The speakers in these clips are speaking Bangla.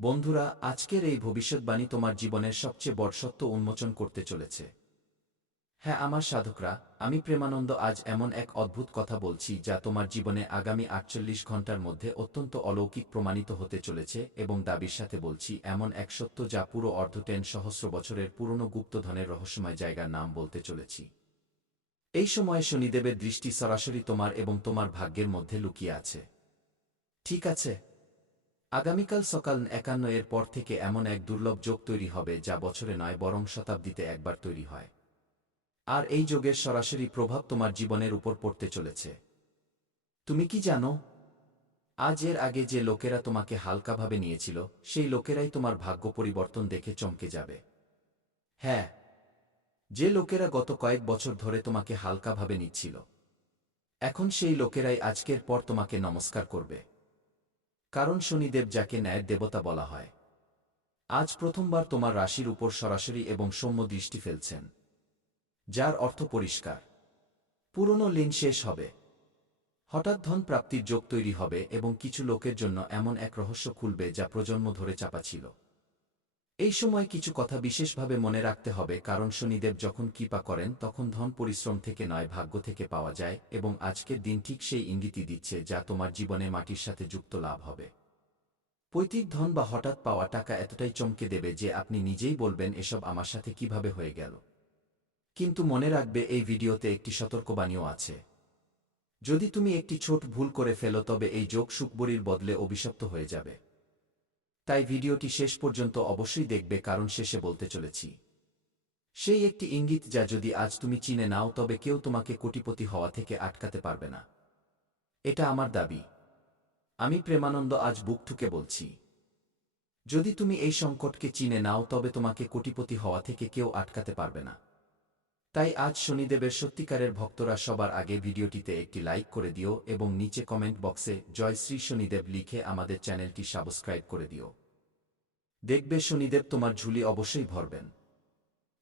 বন্ধুরা, আজকের এই ভবিষ্যৎবাণী তোমার জীবনের সবচেয়ে বড় সত্য উন্মোচন করতে চলেছে। হ্যাঁ, আমার সাধকরা, আমি প্রেমানন্দ আজ এমন এক অদ্ভুত কথা বলছি যা তোমার জীবনে আগামী ৪৮ ঘন্টার মধ্যে অত্যন্ত অলৌকিক প্রমাণিত হতে চলেছে, এবং দাবির সাথে বলছি এমন এক সত্য যা পুরো সহস্র বছরের পুরনো গুপ্তধনের রহস্যময় জায়গার নাম বলতে চলেছি। এই সময়ে শনিদেবের দৃষ্টি সরাসরি তোমার এবং তোমার ভাগ্যের মধ্যে লুকিয়ে আছে। ঠিক আছে? আগামীকাল সকাল ৫১ এর পর থেকে এমন এক দুর্লভ যোগ তৈরি হবে যা বছরে নয় বরং শতাব্দীতে একবার তৈরি হয়। আর এই যোগের সরাসরি প্রভাব তোমার জীবনের উপর পড়তে চলেছে। তুমি কি জানো? আজ এর আগে যে লোকেরা তোমাকে হালকাভাবে নিয়েছিল, সেই লোকেরাই তোমার ভাগ্য পরিবর্তন দেখে চমকে যাবে। হ্যাঁ, যে লোকেরা গত কয়েক বছর ধরে তোমাকে হালকাভাবে নিচ্ছিল, এখন সেই লোকেরাই আজকের পর তোমাকে নমস্কার করবে। কারণ শনিদেব, যাকে ন্যায়ের দেবতা বলা হয়, আজ প্রথমবার তোমার রাশির উপর সরাসরি এবং সৌম্য দৃষ্টি ফেলছেন, যার অর্থ পরিষ্কার, পুরনো ঋণ শেষ হবে। হঠাৎ ধন প্রাপ্তির যোগ তৈরি হবে এবং কিছু লোকের জন্য এমন এক রহস্য খুলবে যা প্রজন্ম ধরে চাপা ছিল। এই সময় কিছু কথা বিশেষভাবে মনে রাখতে হবে, কারণ শনিদেব যখন কৃপা করেন তখন ধন পরিশ্রম থেকে নয়, ভাগ্য থেকে পাওয়া যায়, এবং আজকের দিন ঠিক সেই ইঙ্গিতই দিচ্ছে যা তোমার জীবনে মাটির সাথে যুক্ত লাভ হবে। পৈতৃক ধন বা হঠাৎ পাওয়া টাকা এতটাই চমকে দেবে যে আপনি নিজেই বলবেন, এসব আমার সাথে কিভাবে হয়ে গেল। কিন্তু মনে রাখবে, এই ভিডিওতে একটি সতর্কবাণীও আছে। যদি তুমি একটি ছোট ভুল করে ফেলো, তবে এই যোগ সুখবরীর বদলে অভিশপ্ত হয়ে যাবে। তাই ভিডিওটি শেষ পর্যন্ত অবশ্যই দেখবে, কারণ শেষে বলতে চলেছি সেই একটি ইঙ্গিত যা যদি আজ তুমি চিনে নাও, তবে কেউ তোমাকে কোটিপতি হওয়া থেকে আটকাতে পারবে না। এটা আমার দাবি। আমি প্রেমানন্দ আজ বুক ঠুকে বলছি, যদি তুমি এই সংকটকে চিনে নাও, তবে তোমাকে কোটিপতি হওয়া থেকে কেউ আটকাতে পারবে না। তাই আজ শনিদেবের সত্যিকারের ভক্তরা সবার আগে ভিডিওটিতে একটি লাইক করে দিও এবং নিচে কমেন্ট বক্সে জয় শ্রী শনিদেব লিখে আমাদের চ্যানেলটি সাবস্ক্রাইব করে দিও। দেখবে শনিদেব তোমার ঝুলি অবশ্যই ভরবেন।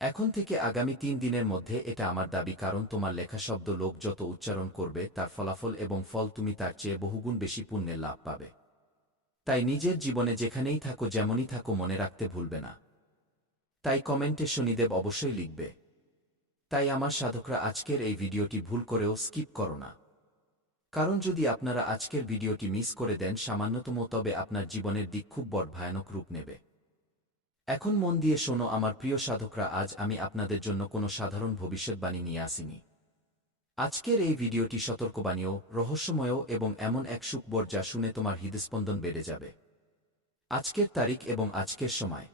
এখন থেকে আগামী ৩ দিনের মধ্যে এটা আমার দাবি, কারণ তোমার লেখা শব্দ লোক যত উচ্চারণ করবে, তার ফলাফল এবং ফল তুমি তার চেয়ে বহুগুণ বেশি পুণ্যের লাভ পাবে। তাই নিজের জীবনে যেখানেই থাকো, যেমনই থাকো, মনে রাখতে ভুলবে না। তাই কমেন্টে শনিদেব অবশ্যই লিখবে। তাই আমার সাধকরা, আজকের এই ভিডিওটি ভুল করেও স্কিপ করো না। কারণ যদি আপনারা আজকের ভিডিওটি মিস করে দেন সামান্যতম, তবে আপনার জীবনের দিক খুব বড় ভয়ানক রূপ নেবে। এখন মন দিয়ে শোনো আমার প্রিয় সাধকরা, আজ আমি আপনাদের জন্য কোনো সাধারণ ভবিষ্যৎবাণী নিয়ে আসিনি। আজকের এই ভিডিওটি সতর্কবাণীও, রহস্যময় এবং এমন এক সুখবর যা শুনে তোমার হৃদস্পন্দন বেড়ে যাবে। আজকের তারিখ এবং আজকের সময়,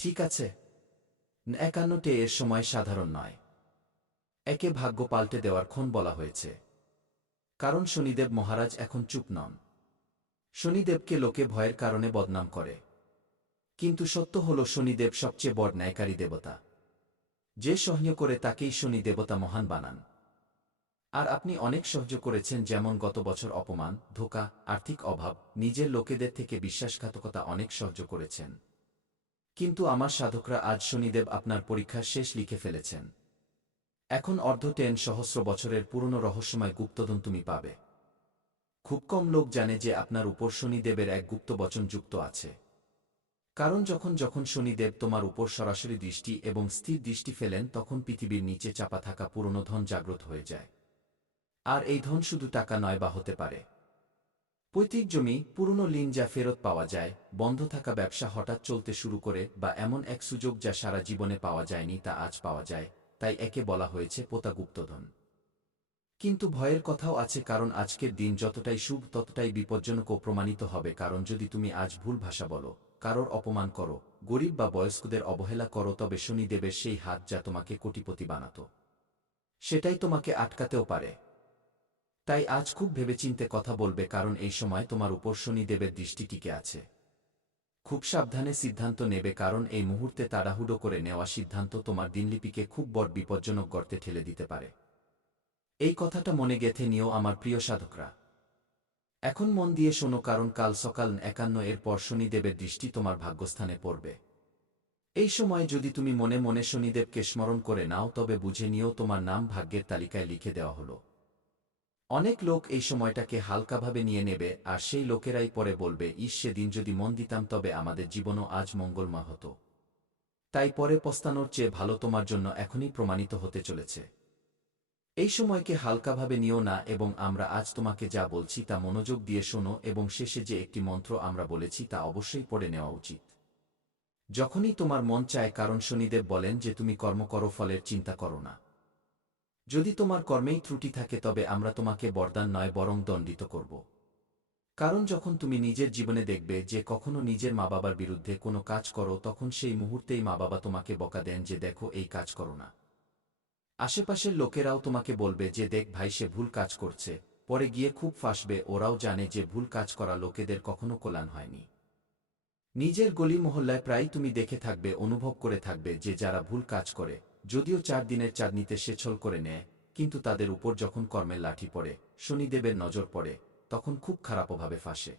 ঠিক আছে? ৫১ এর সময় সাধারণ নয়। একে ভাগ্য পাল্টে দেওয়ার ক্ষণ বলা হয়েছে। কারণ শনিদেব মহারাজ এখন চুপ নন। শনিদেবকে লোকে ভয়ের কারণে বদনাম করে, কিন্তু সত্য হল শনিদেব সবচেয়ে বড় ন্যায়কারী দেবতা। যে সহ্য করে তাকেই শনি দেবতা মহান বানান। আর আপনি অনেক সহ্য করেছেন, যেমন গত বছর অপমান, ধোঁকা, আর্থিক অভাব, নিজের লোকেদের থেকে বিশ্বাসঘাতকতা, অনেক সহ্য করেছেন। কিন্তু আমার সাধকরা, আজ শনিদেব আপনার পরীক্ষার শেষ লিখে ফেলেছেন। এখন সহস্র বছরের পুরনো রহস্যময় গুপ্তধন তুমি পাবে। খুব কম লোক জানে যে আপনার উপর শনিদেবের এক গুপ্ত বচন যুক্ত আছে। কারণ যখন যখন শনিদেব তোমার উপর সরাসরি দৃষ্টি এবং স্থির দৃষ্টি ফেলেন, তখন পৃথিবীর নিচে চাপা থাকা পুরনো ধন জাগ্রত হয়ে যায়। আর এই ধন শুধু টাকা নয়, বা হতে পারে পৈতৃক জমি, পুরনো ঋণ যা ফেরত পাওয়া যায়, বন্ধ থাকা ব্যবসা হঠাৎ চলতে শুরু করে, বা এমন এক সুযোগ যা সারা জীবনে পাওয়া যায়নি তা আজ পাওয়া যায়। তাই একে বলা হয়েছে পোতা গুপ্তধন। কিন্তু ভয়ের কথাও আছে, কারণ আজকের দিন যতটাই শুভ ততটাই বিপজ্জনকও প্রমাণিত হবে। কারণ যদি তুমি আজ ভুল ভাষা বলো, কারোর অপমান করো, গরিব বা বয়স্কদের অবহেলা করো, তবে শনিদেবের সেই হাত যা তোমাকে কোটিপতি বানাত, সেটাই তোমাকে আটকাতেও পারে। তাই আজ খুব ভেবেচিন্তে কথা বলবে, কারণ এই সময় তোমার উপর শনিদেবের দৃষ্টি টিকে আছে। খুব সাবধানে সিদ্ধান্ত নেবে, কারণ এই মুহূর্তে তাড়াহুড়ো করে নেওয়া সিদ্ধান্ত তোমার দিনলিপিকে খুব বড় বিপজ্জনক গর্তে ঠেলে দিতে পারে। এই কথাটা মনে গেঁথে নিও আমার প্রিয় সাধকরা। এখন মন দিয়ে শোনো, কারণ কাল সকাল ৫১ এর পর শনিদেবের দৃষ্টি তোমার ভাগ্যস্থানে পড়বে। এই সময় যদি তুমি মনে মনে শনিদেবকে স্মরণ করে নাও, তবে বুঝে নিও তোমার নাম ভাগ্যের তালিকায় লিখে দেওয়া হলো। অনেক লোক এই সময়টাকে হালকাভাবে নিয়ে নেবে, আর সেই লোকেরাই পরে বলবে, ইস, সেদিন যদি মন দিতাম তবে আমাদের জীবনও আজ মঙ্গলময় হতো। তাই পরে পস্তানোর চেয়ে ভালো তোমার জন্য এখনই প্রমাণিত হতে চলেছে। এই সময়কে হালকাভাবে নিও না, এবং আমরা আজ তোমাকে যা বলছি তা মনোযোগ দিয়ে শোনো, এবং শেষে যে একটি মন্ত্র আমরা বলেছি তা অবশ্যই পড়ে নেওয়া উচিত। যখনই তোমার মন চায়, কারণ শনিদেব বলেন যে তুমি কর্ম করো, ফলের চিন্তা করো না। যদি তোমার কর্মেই ত্রুটি থাকে তবে আমরা তোমাকে বরদান নয় বরং দণ্ডিত করব। কারণ যখন তুমি নিজের জীবনে দেখবে যে কখনো নিজের মা বাবার বিরুদ্ধে কোনো কাজ করো, তখন সেই মুহূর্তেই মা বাবা তোমাকে বকা দেন যে দেখো এই কাজ করো না। আশেপাশের লোকেরাও তোমাকে বলবে যে দেখ ভাই, সে ভুল কাজ করছে। পরে গিয়ে খুব ফাঁসবে। ওরাও জানে যে ভুল কাজ করা লোকেদের কখনো কল্যাণ হয়নি। নিজের গলি মহল্লায় প্রায় তুমি দেখে থাকবে, অনুভব করে থাকবে যে যারা ভুল কাজ করে, যদিও 4 দিনের চাঁদনিতে সে ছল করে নেয়, কিন্তু তাদের উপর যখন কর্মের লাঠি পড়ে, শনিদেবের নজর পড়ে, তখন খুব খারাপভাবে ফাঁসে।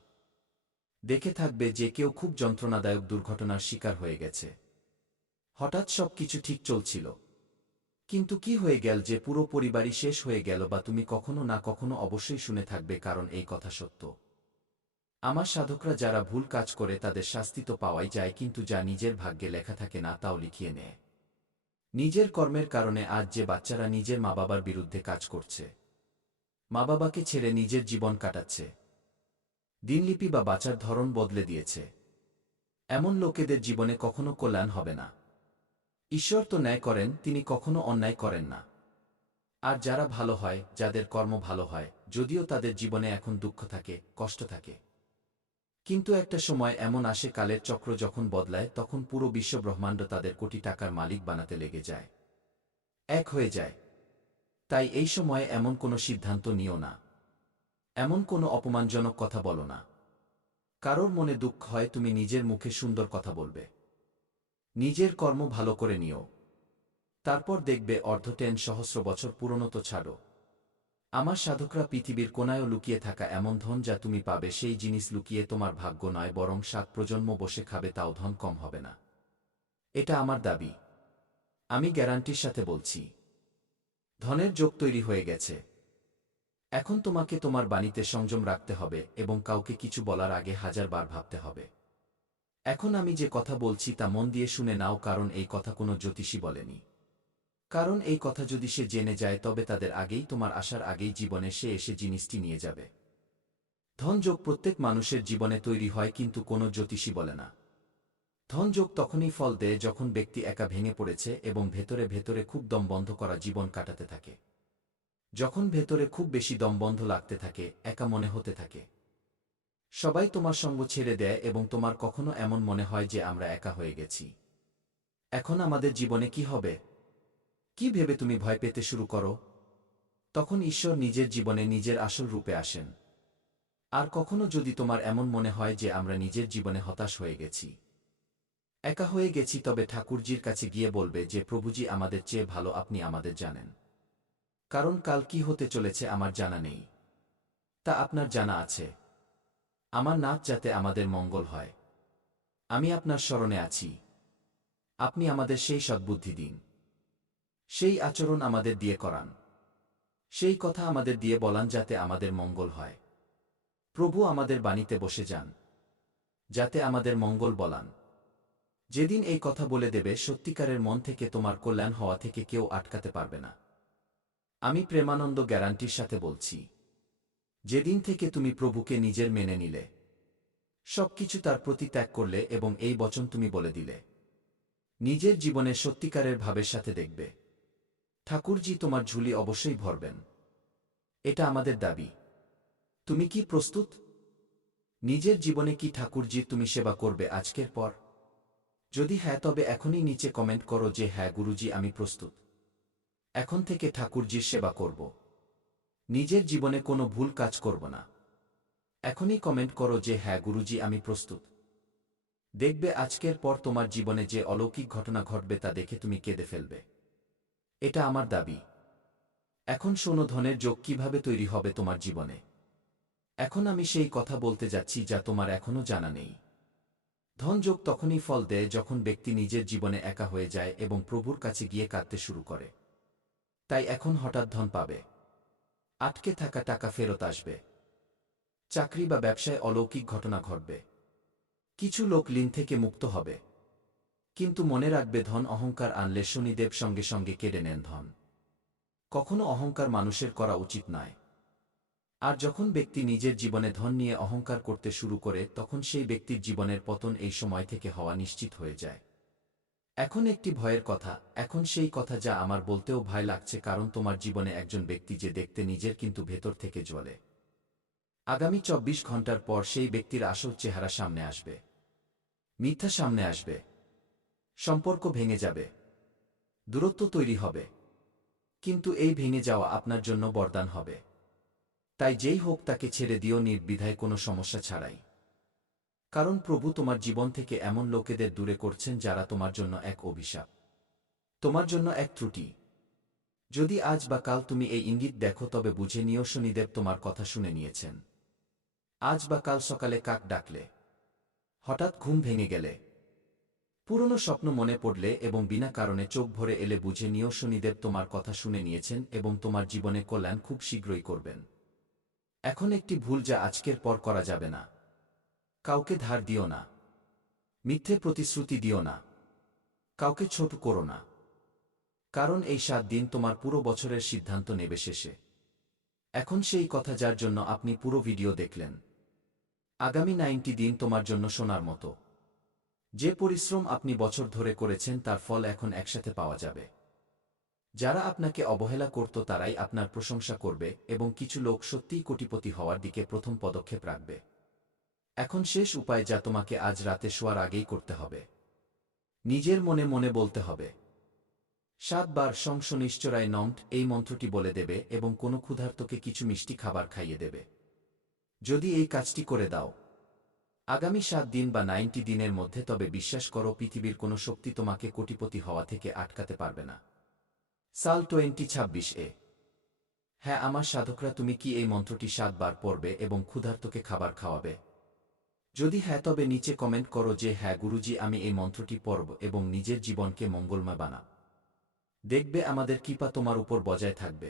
দেখে থাকবে যে কেউ খুব যন্ত্রণাদায়ক দুর্ঘটনার শিকার হয়ে গেছে। হঠাৎ সব কিছু ঠিক চলছিল, কিন্তু কি হয়ে গেল যে পুরো পরিবারই শেষ হয়ে গেল, বা তুমি কখনো না কখনো অবশ্যই শুনে থাকবে, কারণ এই কথা সত্য। আমার সাধকরা যারা ভুল কাজ করে তাদের শাস্তি তো পাওয়াই যায়, কিন্তু যা নিজের ভাগ্যে লেখা থাকে না তাও লিখিয়ে নেয়। নিজের কর্মের কারণে আজ যে বাচ্চারা নিজের মা বাবার বিরুদ্ধে কাজ করছে, মা বাবাকে ছেড়ে নিজের জীবন কাটাচ্ছে, দিনলিপি বা বাঁচার ধরন বদলে দিয়েছে, এমন লোকেদের জীবনে কখনো কল্যাণ হবে না। ঈশ্বর তো ন্যায় করেন, তিনি কখনো অন্যায় করেন না। আর যারা ভালো হয়, যাদের কর্ম ভালো হয়, যদিও তাদের জীবনে এখন দুঃখ থাকে, কষ্ট থাকে, কিন্তু একটা সময় এমন আসে, কালের চক্র যখন বদলায়, তখন পুরো বিশ্ব ব্রহ্মাণ্ড তাদের কোটি টাকার মালিক বানাতে লেগে যায়, এক হয়ে যায়। তাই এই সময়ে এমন কোনো সিদ্ধান্ত নিও না, এমন কোনো অপমানজনক কথা বলো না। কারোর মনে দুঃখ হয়, তুমি নিজের মুখে সুন্দর কথা বলবে, নিজের কর্ম ভালো করে নিও, তারপর দেখবে অর্ধটেন সহস্র বছর পুরনো তো ছাড়ো। আমার সাধকরা পৃথিবীর কোনায়ও লুকিয়ে থাকা এমন ধন যা তুমি পাবে, সেই জিনিস লুকিয়ে তোমার ভাগ্য নয় বরং 7 প্রজন্ম বসে খাবে, তাও ধন কম হবে না। এটা আমার দাবি, আমি গ্যারান্টির সাথে বলছি। ধনের যোগ তৈরি হয়ে গেছে। এখন তোমাকে তোমার বাণীতে সংযম রাখতে হবে, এবং কাউকে কিছু বলার আগে 1000 বার ভাবতে হবে। এখন আমি যে কথা বলছি তা মন দিয়ে শুনে নাও, কারণ এই কথা কোনো জ্যোতিষী বলেনি। কারণ এই কথা যদি সে জেনে যায় তবে তাদের আগেই, তোমার আসার আগেই জীবনে সে এসে জিনিসটি নিয়ে যাবে। ধনযোগ প্রত্যেক মানুষের জীবনে তৈরি হয়, কিন্তু কোনো জ্যোতিষী বলে না। ধনযোগ তখনই ফল দেয় যখন ব্যক্তি একা ভেঙে পড়েছে এবং ভেতরে ভেতরে খুব দমবন্ধ করা জীবন কাটাতে থাকে। যখন ভেতরে খুব বেশি দমবন্ধ লাগতে থাকে, একা মনে হতে থাকে, সবাই তোমার সঙ্গ ছেড়ে দেয়, এবং তোমার কখনো এমন মনে হয় যে আমরা একা হয়ে গেছি, এখন আমাদের জীবনে কি হবে, কি ভেবে তুমি ভয় পেতে শুরু করো, তখন ঈশ্বর নিজের জীবনে নিজের আসল রূপে আসেন। আর কখনো যদি তোমার এমন মনে হয় যে আমরা নিজের জীবনে হতাশ হয়ে গেছি, একা হয়ে গেছি, তবে ঠাকুরজির কাছে গিয়ে বলবে যে প্রভুজি, আমাদের চেয়ে ভালো আপনি আমাদের জানেন। কারণ কাল কি হতে চলেছে আমার জানা নেই, তা আপনার জানা আছে। আমার নাচ যাতে আমাদের মঙ্গল হয়, আমি আপনার শরণে আছি। আপনি আমাদের সেই সদ্বুদ্ধি দিন, সেই আচরণ আমাদের দিয়ে করান, সেই কথা আমাদের দিয়ে বলান যাতে আমাদের মঙ্গল হয়। প্রভু আমাদের বাণীতে বসে যান, যাতে আমাদের মঙ্গল বলান। যেদিন এই কথা বলে দেবে, সত্যিকারের মন থেকে তোমার কল্যাণ হওয়া থেকে কেউ আটকাতে পারবে না। আমি প্রেমানন্দ গ্যারান্টির সাথে বলছি। যেদিন থেকে তুমি প্রভুকে নিজের মেনে নিলে, সবকিছু তার প্রতি ত্যাগ করলে, এবং এই বচন তুমি বলে দিলে, নিজের জীবনে সত্যিকারের ভাবের সাথে দেখবে ঠাকুরজি তোমার ঝুলি অবশ্যই ভরবেন। এটা আমাদের দাবি। তুমি কি প্রস্তুত? নিজের জীবনে কি ঠাকুরজির তুমি সেবা করবে আজকের পর? যদি হ্যাঁ, তবে এখনই নিচে কমেন্ট করো যে হ্যাঁ গুরুজি, আমি প্রস্তুত। এখন থেকে ঠাকুরজির সেবা করব, নিজের জীবনে কোনো ভুল কাজ করব না। এখনই কমেন্ট করো যে হ্যাঁ গুরুজি, আমি প্রস্তুত। দেখবে আজকের পর তোমার জীবনে যে অলৌকিক ঘটনা ঘটবে তা দেখে তুমি কেঁদে ফেলবে। এটা আমার দাবি। এখন শোনো, ধনের যোগ কিভাবে তৈরি হবে তোমার জীবনে। এখন আমি সেই কথা বলতে যাচ্ছি যা তোমার এখনো জানা নেই। ধনযোগ তখনই ফল দেয় যখন ব্যক্তি নিজের জীবনে একা হয়ে যায় এবং প্রভুর কাছে গিয়ে কাঁদতে শুরু করে। তাই এখন হঠাৎ ধন পাবে, আটকে থাকা টাকা ফেরত আসবে। চাকরি বা ব্যবসায় অলৌকিক ঘটনা ঘটবে। কিছু লোক ঋণ থেকে মুক্ত হবে। কিন্তু মনে রাখবে, ধন অহংকার আনলে শনিদেব সঙ্গে সঙ্গে কেড়ে নেন ধন। কখনো অহংকার মানুষের করা উচিত নয়। আর যখন ব্যক্তি নিজের জীবনে ধন নিয়ে অহংকার করতে শুরু করে, তখন সেই ব্যক্তির জীবনের পতন এই সময় থেকে হওয়া নিশ্চিত হয়ে যায়। এখন একটি ভয়ের কথা, এখন সেই কথা যা আমার বলতেও ভয় লাগছে, কারণ তোমার জীবনে একজন ব্যক্তি যে দেখতে নিজের কিন্তু ভেতর থেকে জ্বলে। আগামী ২৪ ঘন্টার পর সেই ব্যক্তির আসল চেহারা সামনে আসবে। মিথ্যা সামনে আসবে। সম্পর্ক ভেঙে যাবে। দূরত্ব তৈরি হবে। কিন্তু এই ভেঙে যাওয়া আপনার জন্য বরদান হবে। তাই যেই হোক তাকে ছেড়ে দিও নির্দ্বিধায়, কোনো সমস্যা ছাড়াই। কারণ প্রভু তোমার জীবন থেকে এমন লোকেদের দূরে করছেন যারা তোমার জন্য এক অভিশাপ, তোমার জন্য এক ত্রুটি। যদি আজ বা কাল তুমি এই ইঙ্গিত দেখো, তবে বুঝে নিও শনিদেব তোমার কথা শুনে নিয়েছেন। আজ বা কাল সকালে কাক ডাকলে, হঠাৎ ঘুম ভেঙে গেলে, পুরনো স্বপ্ন মনে পড়লে এবং বিনা কারণে চোখ ভরে এলে, বুঝে নিও শনিদেব তোমার কথা শুনে নিয়েছেন এবং তোমার জীবনে কল্যাণ খুব শীঘ্রই করবেন। এখন একটি ভুল যা আজকের পর করা যাবে না। কাউকে ধার দিও না। মিথ্যে প্রতিশ্রুতি দিও না। কাউকে ছোট করো না। কারণ এই ৭ দিন তোমার পুরো বছরের সিদ্ধান্ত নেবে শেষে। এখন সেই কথা যার জন্য আপনি পুরো ভিডিও দেখলেন। আগামী ৯০ দিন তোমার জন্য সোনার মতো। যে পরিশ্রম আপনি বছর ধরে করেছেন তার ফল এখন একসাথে পাওয়া যাবে। যারা আপনাকে অবহেলা করত তারাই আপনার প্রশংসা করবে এবং কিছু লোক সত্যিই কোটিপতি হওয়ার দিকে প্রথম পদক্ষেপ রাখবে। এখন শেষ উপায়, যা তোমাকে আজ রাতে শোয়ার আগেই করতে হবে। নিজের মনে মনে বলতে হবে ৭ বার সং শনিশ্চরায় নমঃ, এই মন্ত্রটি বলে দেবে এবং কোনো ক্ষুধার্তকে কিছু মিষ্টি খাবার খাইয়ে দেবে। যদি এই কাজটি করে দাও আগামী ৭ দিন বা ৯০ দিনের মধ্যে, তবে বিশ্বাস করো পৃথিবীর কোনো শক্তি তোমাকে কোটিপতি হওয়া থেকে আটকাতে পারবে না। সাল 2026 হ্যাঁ আমার সাধকরা, তুমি কি এই মন্ত্রটি ৭ বার পড়বে এবং ক্ষুধার্তকে খাবার খাওয়াবে? যদি হ্যাঁ, তবে নিচে কমেন্ট করো যে হ্যাঁ গুরুজি, আমি এই মন্ত্রটি পড়ব এবং নিজের জীবনকে মঙ্গলময় বানাব। দেখবে আমাদের কৃপা তোমার উপর বজায় থাকবে।